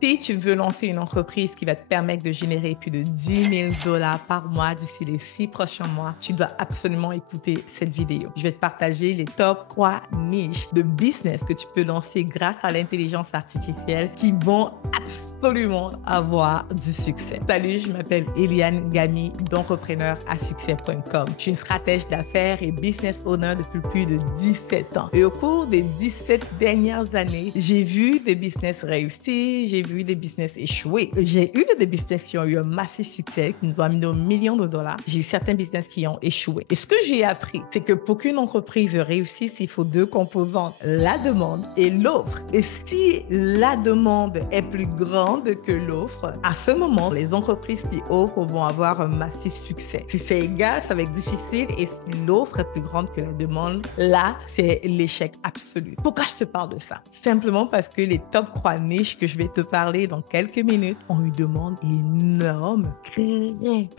Si tu veux lancer une entreprise qui va te permettre de générer plus de 10 000 $ par mois d'ici les 6 prochains mois, tu dois absolument écouter cette vidéo. Je vais te partager les top 3 niches de business que tu peux lancer grâce à l'intelligence artificielle qui vont absolument avoir du succès. Salut, je m'appelle Eliane Gami d'entrepreneur-à-succès.com. Je suis une stratège d'affaires et business owner depuis plus de 17 ans. Et au cours des 17 dernières années, j'ai vu des business réussir, j'ai vu des business échouer. J'ai eu des business qui ont eu un massif succès, qui nous ont amené aux millions de dollars. J'ai eu certains business qui ont échoué. Et ce que j'ai appris, c'est que pour qu'une entreprise réussisse, il faut deux composantes, la demande et l'offre. Et si la demande est plus grande que l'offre, à ce moment, les entreprises qui offrent vont avoir un massif succès. Si c'est égal, ça va être difficile. Et si l'offre est plus grande que la demande, là, c'est l'échec absolu. Pourquoi je te parle de ça? Simplement parce que les top 3 niches que je vais te parler dans quelques minutes ont une demande énorme, très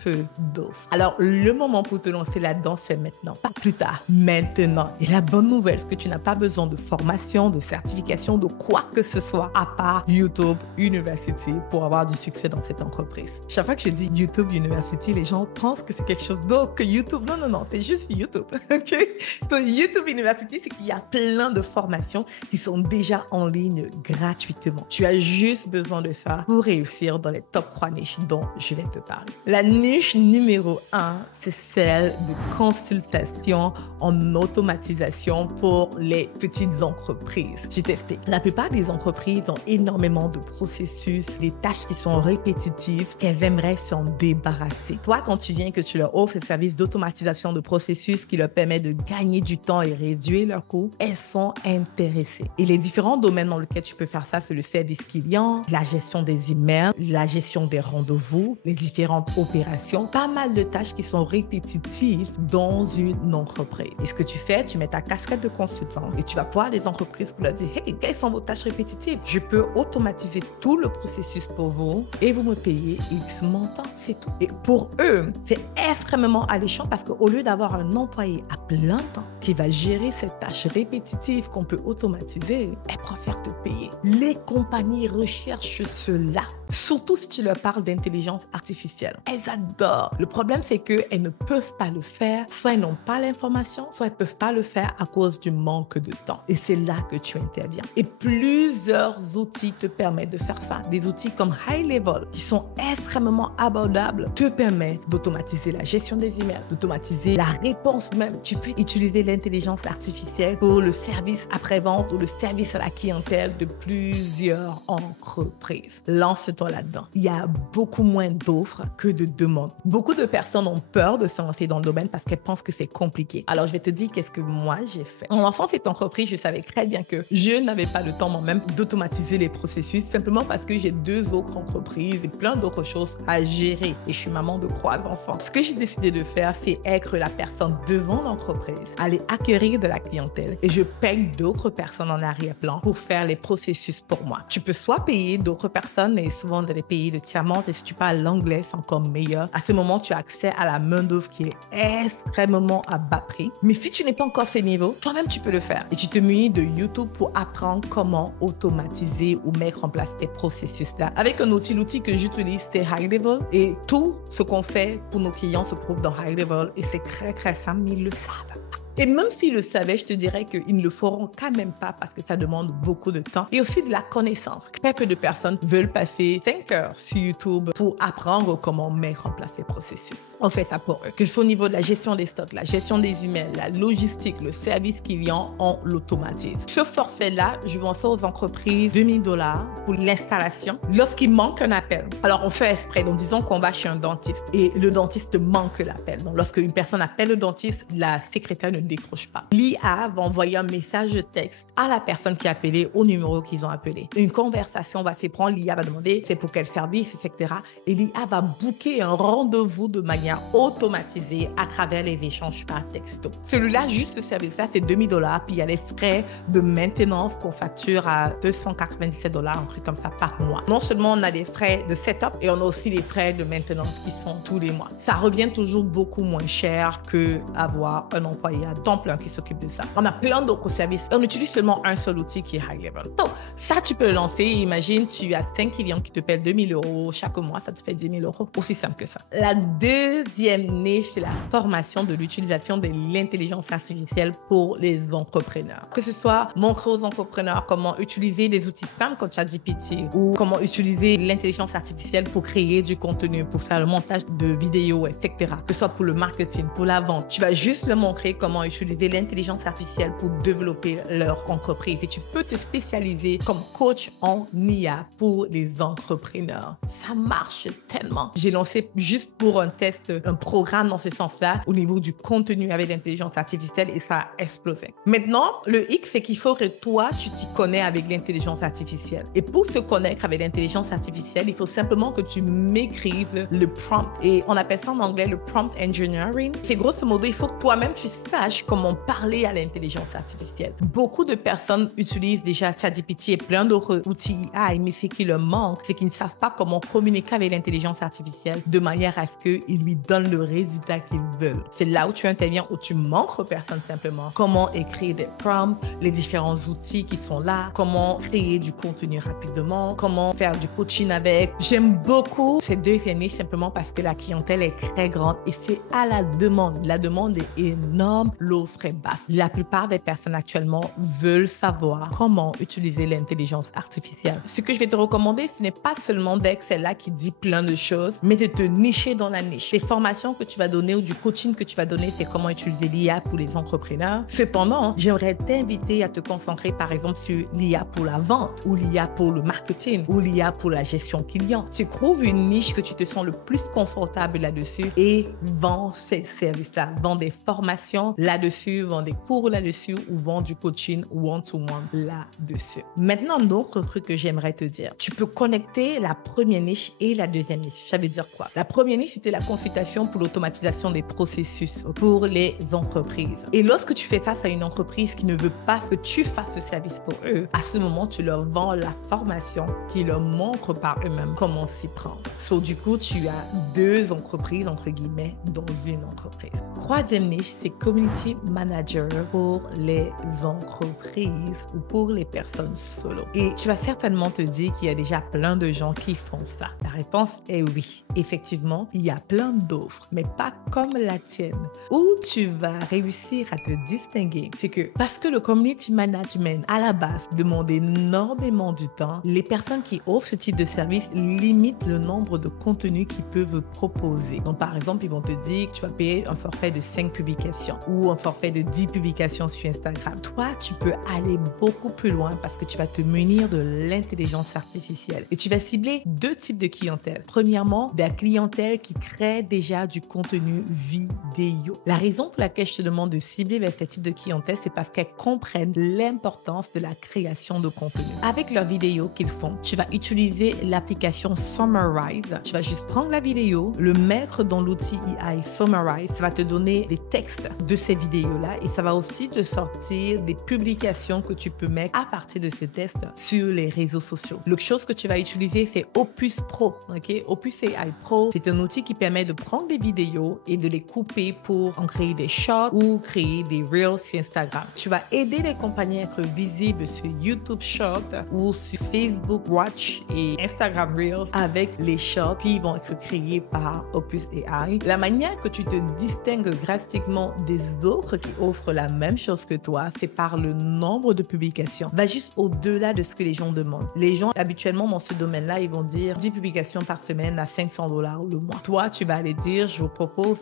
peu d'offres. Alors, le moment pour te lancer là-dedans, c'est maintenant, pas plus tard, maintenant. Et la bonne nouvelle, c'est que tu n'as pas besoin de formation, de certification, de quoi que ce soit, à part YouTube University pour avoir du succès dans cette entreprise. Chaque fois que je dis YouTube University, les gens pensent que c'est quelque chose d'autre que YouTube. Non, non, non, c'est juste YouTube. OK? Donc, YouTube University, c'est qu'il y a plein de formations qui sont déjà en ligne gratuitement. Tu as juste besoin de ça pour réussir dans les top 3 niches dont je vais te parler. La niche numéro 1, c'est celle de consultation en automatisation pour les petites entreprises. Je t'explique. La plupart des entreprises ont énormément de processus, des tâches qui sont répétitives, qu'elles aimeraient s'en débarrasser. Toi, quand tu viens que tu leur offres un service d'automatisation de processus qui leur permet de gagner du temps et réduire leurs coûts, elles sont intéressées. Et les différents domaines dans lesquels tu peux faire ça, c'est le service client, la gestion des emails, la gestion des rendez-vous, les différentes opérations, pas mal de tâches qui sont répétitives dans une entreprise. Et ce que tu fais, tu mets ta casquette de consultant et tu vas voir les entreprises pour leur dire « Hey, quelles sont vos tâches répétitives? Je peux automatiser tout le processus pour vous et vous me payez X montant. » C'est tout. Et pour eux, c'est extrêmement alléchant parce qu'au lieu d'avoir un employé à plein temps qui va gérer cette tâche répétitive qu'on peut automatiser, elles préfèrent te payer. Les compagnies recherchent cela. Surtout si tu leur parles d'intelligence artificielle. Elles adorent. Le problème, c'est qu'elles ne peuvent pas le faire. Soit elles n'ont pas l'information, soit elles ne peuvent pas le faire à cause du manque de temps. Et c'est là que tu interviens. Et plusieurs outils te permettent de faire ça. Des outils comme High Level, qui sont extrêmement abordables, te permettent d'automatiser la gestion des emails, d'automatiser la réponse même. Tu peux utiliser l'intelligence artificielle pour le service après-vente ou le service à la clientèle de plusieurs entreprises. Lance-toi là-dedans. Il y a beaucoup moins d'offres que de demandes. Beaucoup de personnes ont peur de se lancer dans le domaine parce qu'elles pensent que c'est compliqué. Alors, je vais te dire qu'est-ce que moi, j'ai fait. En lançant cette entreprise, je savais très bien que je n'avais pas le temps moi-même d'automatiser les processus simplement parce que j'ai 2 autres entreprises et plein d'autres choses à gérer. Et je suis maman de 3 enfants. Ce que j'ai décidé de faire, c'est être la personne devant l'entreprise, aller acquérir de la clientèle et je paye d'autres personnes en arrière-plan pour faire les processus pour moi. Tu peux soit payer d'autres personnes et souvent dans les pays de tiers-monde et si tu parles l'anglais, c'est encore meilleur. À ce moment, tu as accès à la main-d'œuvre qui est extrêmement à bas prix. Mais si tu n'es pas encore à ce niveau, toi-même, tu peux le faire. Et tu te munis de YouTube pour apprendre comment automatiser ou mettre en place tes processus-là. Avec un outil, l'outil que j'utilise, c'est High Level. Et tout ce qu'on fait pour nos clients se trouve dans High Level. Et c'est très, très simple, mais ils le savent. Et même s'ils le savaient, je te dirais qu'ils ne le feront quand même pas parce que ça demande beaucoup de temps et aussi de la connaissance. Très peu de personnes veulent passer 5 heures sur YouTube pour apprendre comment mettre en place ces processus. On fait ça pour eux. Que ce soit au niveau de la gestion des stocks, la gestion des emails, la logistique, le service client, on l'automatise. Ce forfait-là, je vends ça aux entreprises 2 000 $ pour l'installation lorsqu'il manque un appel. Alors, on fait exprès. Donc, disons qu'on va chez un dentiste et le dentiste manque l'appel. Donc, lorsque une personne appelle le dentiste, la secrétaire ne décroche pas. L'IA va envoyer un message de texte à la personne qui a appelé, au numéro qu'ils ont appelé. Une conversation va se prendre, l'IA va demander c'est pour quel service, etc. Et l'IA va booker un rendez-vous de manière automatisée à travers les échanges par texto. Celui-là, juste ce service-là, c'est 2 000 $, puis il y a les frais de maintenance qu'on facture à 297 $, un truc comme ça par mois. Non seulement on a des frais de setup et on a aussi les frais de maintenance qui sont tous les mois. Ça revient toujours beaucoup moins cher que avoir un employé à temps plein qui s'occupe de ça. On a plein d'autres services. On utilise seulement un seul outil qui est high level. Donc, ça, tu peux le lancer. Imagine, tu as 5 clients qui te paient 2 000 € chaque mois. Ça te fait 10 000 €. Aussi simple que ça. La deuxième niche, c'est la formation de l'utilisation de l'intelligence artificielle pour les entrepreneurs. Que ce soit montrer aux entrepreneurs comment utiliser des outils simples comme ChatGPT ou comment utiliser l'intelligence artificielle pour créer du contenu, pour faire le montage de vidéos, etc. Que ce soit pour le marketing, pour la vente. Tu vas juste leur montrer comment utiliser l'intelligence artificielle pour développer leur entreprise. Et tu peux te spécialiser comme coach en IA pour les entrepreneurs. Ça marche tellement. J'ai lancé juste pour un test, un programme dans ce sens-là au niveau du contenu avec l'intelligence artificielle et ça a explosé. Maintenant, le X, c'est qu'il faut que toi, tu t'y connais avec l'intelligence artificielle. Et pour se connaître avec l'intelligence artificielle, il faut simplement que tu maîtrises le prompt. Et on appelle ça en anglais le prompt engineering. C'est grosso modo, il faut que toi-même, tu saches comment parler à l'intelligence artificielle. Beaucoup de personnes utilisent déjà ChatGPT et plein d'autres outils AI, mais ce qui leur manque, c'est qu'ils ne savent pas comment communiquer avec l'intelligence artificielle de manière à ce qu'ils lui donnent le résultat qu'ils veulent. C'est là où tu interviens, où tu montres aux personnes simplement comment écrire des prompts, les différents outils qui sont là, comment créer du contenu rapidement, comment faire du coaching avec. J'aime beaucoup ces deux niches simplement parce que la clientèle est très grande et c'est à la demande. La demande est énorme, l'offre est basse. La plupart des personnes actuellement veulent savoir comment utiliser l'intelligence artificielle. Ce que je vais te recommander, ce n'est pas seulement d'être celle-là qui dit plein de choses, mais de te nicher dans la niche. Les formations que tu vas donner ou du coaching que tu vas donner, c'est comment utiliser l'IA pour les entrepreneurs. Cependant, j'aimerais t'inviter à te concentrer par exemple sur l'IA pour la vente ou l'IA pour le marketing ou l'IA pour la gestion client. Tu trouves une niche que tu te sens le plus confortable là-dessus et vends ces services-là. Vends des formations là-dessus, vends des cours là-dessus ou vends du coaching one-to-one là-dessus. Maintenant, un autre truc que j'aimerais te dire. Tu peux connecter la première niche et la deuxième niche. Ça veut dire quoi? La première niche, c'était la consultation pour l'automatisation des processus pour les entreprises. Et lorsque tu fais face à une entreprise qui ne veut pas que tu fasses ce service pour eux, à ce moment, tu leur vends la formation qui leur montre par eux-mêmes comment s'y prendre. So, du coup, tu as deux entreprises, entre guillemets, dans une entreprise. Troisième niche, c'est community manager pour les entreprises ou pour les personnes solo. Et tu vas certainement te dire qu'il y a déjà plein de gens qui font ça. La réponse est oui. Effectivement, il y a plein d'offres, mais pas comme la tienne. Où tu vas réussir à te distinguer, c'est que parce que le community management, à la base, demande énormément du temps, les personnes qui offrent ce type de service limitent le nombre de contenus qu'ils peuvent proposer. Donc, par exemple, ils vont te dire que tu vas payer un forfait de 5 publications ou un forfait de 10 publications sur Instagram. Toi, tu peux aller beaucoup plus loin parce que tu vas te munir de l'intelligence artificielle et tu vas cibler deux types de clientèle. Premièrement, de la clientèle qui crée déjà du contenu vidéo. La raison pour laquelle je te demande de cibler vers ce type de clientèle, c'est parce qu'elles comprennent l'importance de la création de contenu. Avec leurs vidéos qu'ils font, tu vas utiliser l'application Summarize. Tu vas juste prendre la vidéo, le mettre dans l'outil AI Summarize. Ça va te donner des textes de ces vidéos-là et ça va aussi te sortir des publications que tu peux mettre à partir de ce test sur les réseaux sociaux. L'autre chose que tu vas utiliser, c'est Opus Pro. Okay? Opus AI Pro, c'est un outil qui permet de prendre des vidéos et de les couper pour en créer des shorts ou créer des reels sur Instagram. Tu vas aider les compagnies à être visibles sur YouTube Short ou sur Facebook Watch et Instagram Reels avec les shorts qui vont être créés par Opus AI. La manière que tu te distingues drastiquement des autres qui offrent la même chose que toi, c'est par le nombre de publications. Va juste au-delà de ce que les gens demandent. Les gens, habituellement, dans ce domaine-là, ils vont dire 10 publications par semaine à $500 le mois. Toi, tu vas aller dire, je vous propose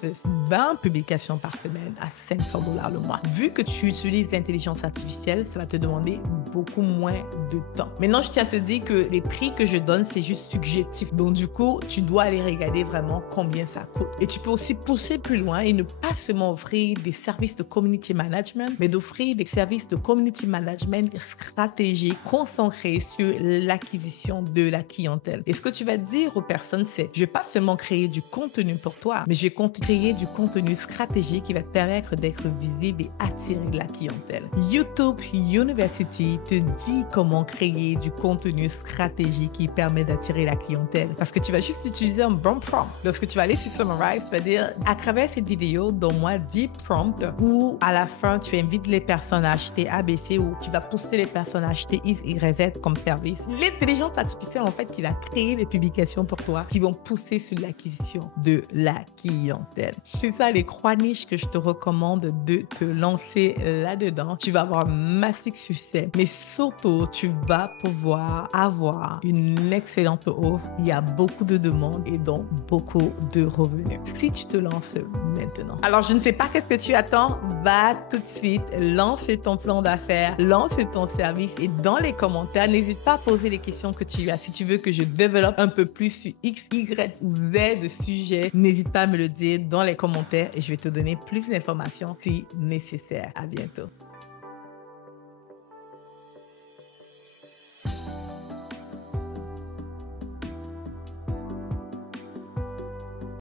20 publications par semaine à $500 le mois. Vu que tu utilises l'intelligence artificielle, ça va te demander beaucoup moins de temps. Maintenant, je tiens à te dire que les prix que je donne, c'est juste subjectif. Donc, du coup, tu dois aller regarder vraiment combien ça coûte. Et tu peux aussi pousser plus loin et ne pas seulement offrir des services de community management, mais d'offrir des services de community management stratégiques concentrés sur l'acquisition de la clientèle. Et ce que tu vas dire aux personnes, c'est, je vais pas seulement créer du contenu pour toi, mais je vais créer du contenu stratégique qui va te permettre d'être visible et attirer de la clientèle. YouTube University qui te dit comment créer du contenu stratégique qui permet d'attirer la clientèle. Parce que tu vas juste utiliser un bon prompt. Lorsque tu vas aller sur Summarize, tu vas dire, à travers cette vidéo, donne-moi 10 prompts où à la fin, tu invites les personnes à acheter ABC ou tu vas pousser les personnes à acheter X, Y, Z comme service. L'intelligence artificielle, en fait, qui va créer des publications pour toi qui vont pousser sur l'acquisition de la clientèle. C'est ça les 3 niches que je te recommande de te lancer là-dedans. Tu vas avoir un massif succès, mais surtout, tu vas pouvoir avoir une excellente offre. Il y a beaucoup de demandes et donc beaucoup de revenus. Si tu te lances maintenant. Alors, je ne sais pas qu'est-ce que tu attends. Va tout de suite, lance ton plan d'affaires, lance ton service et dans les commentaires, n'hésite pas à poser les questions que tu as. Si tu veux que je développe un peu plus sur X, Y ou Z de sujets, n'hésite pas à me le dire dans les commentaires et je vais te donner plus d'informations si nécessaire. À bientôt.